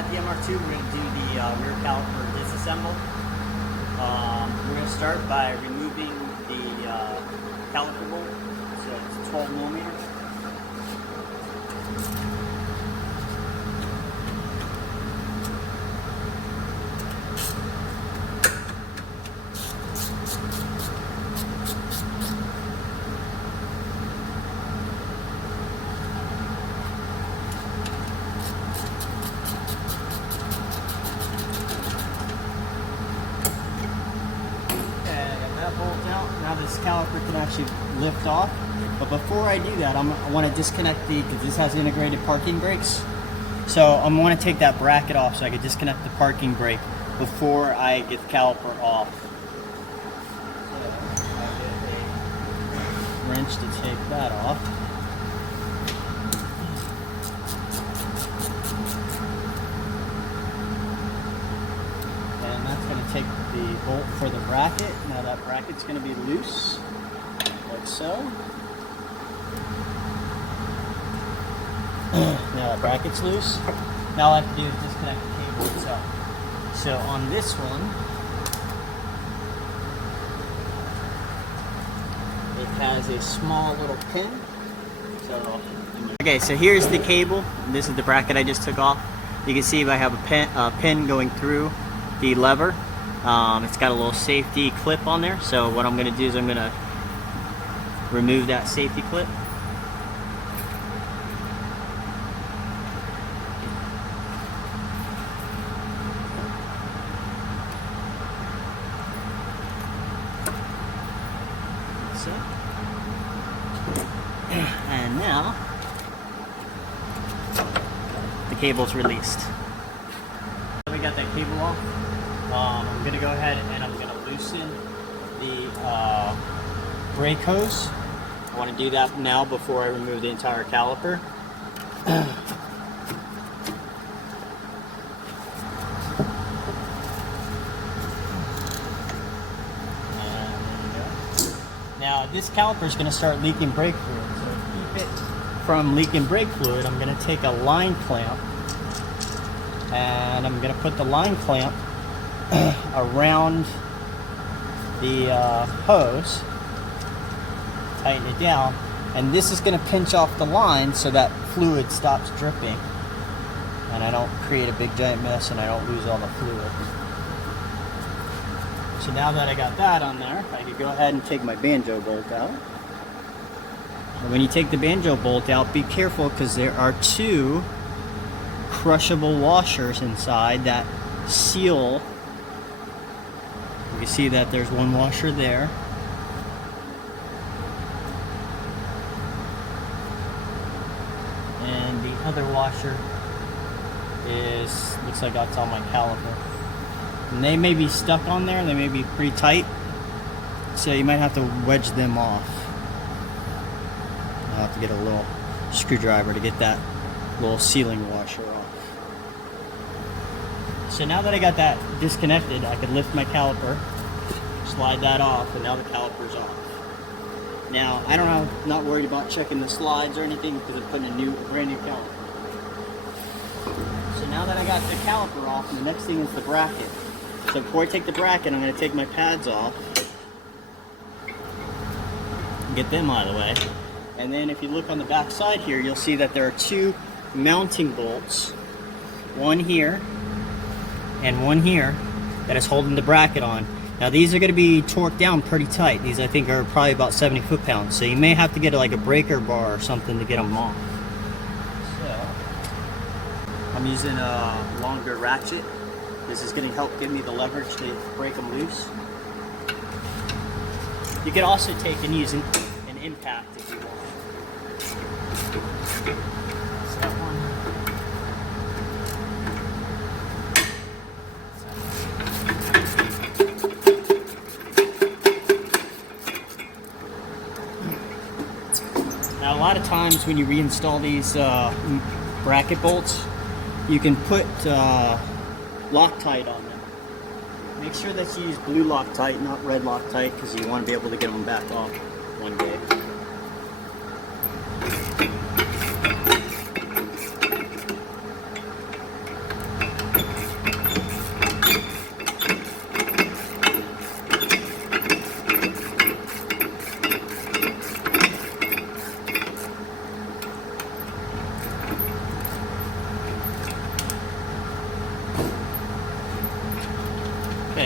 at the MR2, we're going to do the rear caliper disassemble. We're going to start by removing the caliper bolt, so it's 12 millimeters. Bolt out. Now this caliper can actually lift off, but before I do that, I want to disconnect because this has integrated parking brakes. So I'm going to take that bracket off so I can disconnect the parking brake before I get the caliper off. So I get a wrench to take that off. And that's going to take the bolt for the bracket. Now that bracket's going to be loose, like so. Now that bracket's loose. Now all I have to do is disconnect the cable itself. So on this one, it has a small little pin. Okay, so here's the cable. This is the bracket I just took off. You can see I have a pin going through the lever. It's got a little safety clip on there, so what I'm going to do is I'm going to remove that safety clip. That's it. And now the cable's released. We got that cable off. I'm going to go ahead and I'm going to loosen the brake hose. I want to do that now before I remove the entire caliper. And there you go. Now this caliper is going to start leaking brake fluid. So to keep it from leaking brake fluid, I'm going to take a line clamp and I'm going to put the line clamp around the hose, tighten it down, and this is going to pinch off the line so that fluid stops dripping and I don't create a big giant mess and I don't lose all the fluid. So now that I got that on there, I can go ahead and take my banjo bolt out. And when you take the banjo bolt out, be careful because there are two crushable washers inside that seal. You can see that there's one washer there. And the other washer looks like that's on my caliper. And they may be stuck on there, they may be pretty tight. So you might have to wedge them off. I'll have to get a little screwdriver to get that little sealing washer off. So now that I got that disconnected, I could lift my caliper, slide that off, and now the caliper's off. Now, I'm not worried about checking the slides or anything because I'm putting a brand new caliper. So now that I got the caliper off, the next thing is the bracket. So before I take the bracket, I'm going to take my pads off, and get them out of the way. And then if you look on the back side here, you'll see that there are two mounting bolts, one here and one here, that is holding the bracket on. Now these are going to be torqued down pretty tight. These I think are probably about 70 foot-pounds, so you may have to get like a breaker bar or something to get them off. So I'm using a longer ratchet. This is going to help give me the leverage to break them loose. You can also take and use an impact if you want. So that one. Now a lot of times when you reinstall these bracket bolts, you can put Loctite on them. Make sure that you use blue Loctite, not red Loctite, because you want to be able to get them back off one day.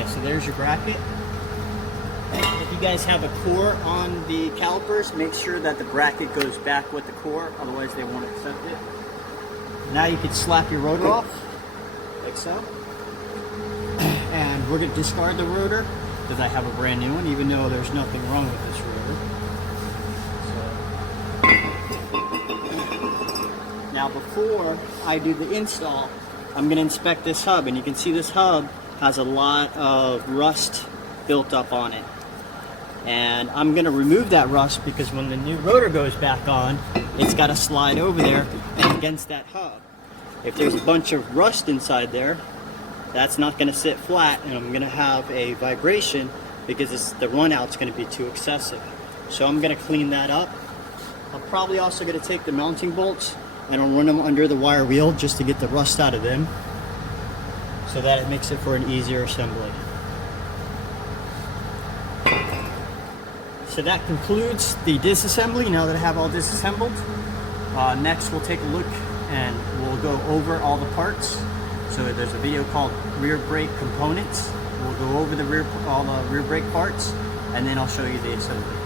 Okay, so there's your bracket. If you guys have a core on the calipers, make sure that the bracket goes back with the core, otherwise they won't accept it. Now you can slap your rotor off, like so. And we're going to discard the rotor, because I have a brand new one, even though there's nothing wrong with this rotor. Now before I do the install, I'm going to inspect this hub, and you can see this hub has a lot of rust built up on it. And I'm going to remove that rust because when the new rotor goes back on, it's got to slide over there and against that hub. If there's a bunch of rust inside there, that's not going to sit flat, and I'm going to have a vibration because the run out's going to be too excessive. So I'm going to clean that up. I'm probably also going to take the mounting bolts and I'll run them under the wire wheel just to get the rust out of them, so that it makes it for an easier assembly. So that concludes the disassembly. Now that I have all disassembled, next we'll take a look and we'll go over all the parts. So there's a video called Rear Brake Components. We'll go over all the rear brake parts, and then I'll show you the assembly.